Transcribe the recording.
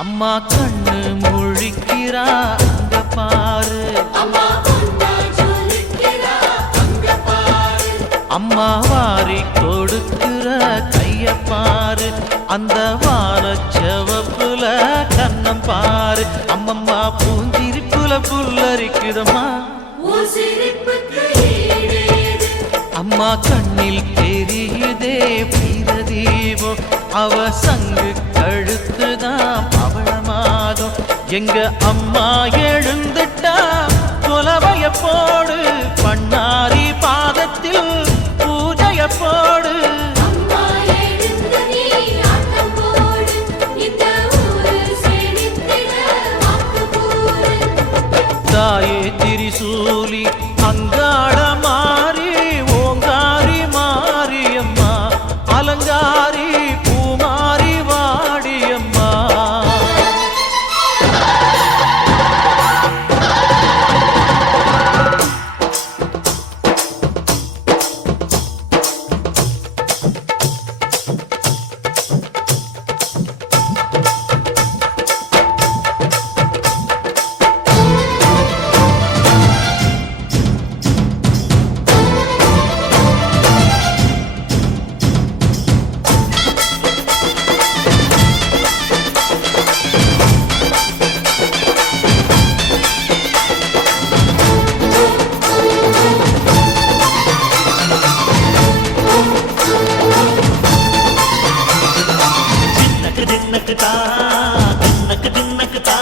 அம்மா கண்ணு முழிக்கிறா அங்க பாரு, அம்மா வாரி கொடுக்கிற கைய பாரு, அந்த வானச்சவப்புல கண்ணம் பாரு. அம்மம்மா பூஞ்சிரிப்புல புல்லரிக்குதம்மா, அம்மா கண்ணில் தெரியுதே வீரதீபம், அவ சங்கு கழுத்துதான் பவளமாகும். எங்க அம்மா எழுந்துட்டா கொலவைய போடு, பண்ணாரி பாதத்தில் பூஜைய போடு. தாயே திரிசூலி அங்காள மாறி ஓங்காரி மாரியம்மா, அலங்காரி பூமாரி வாடியம்மா. தின்னக்கு தின்னக்கு தா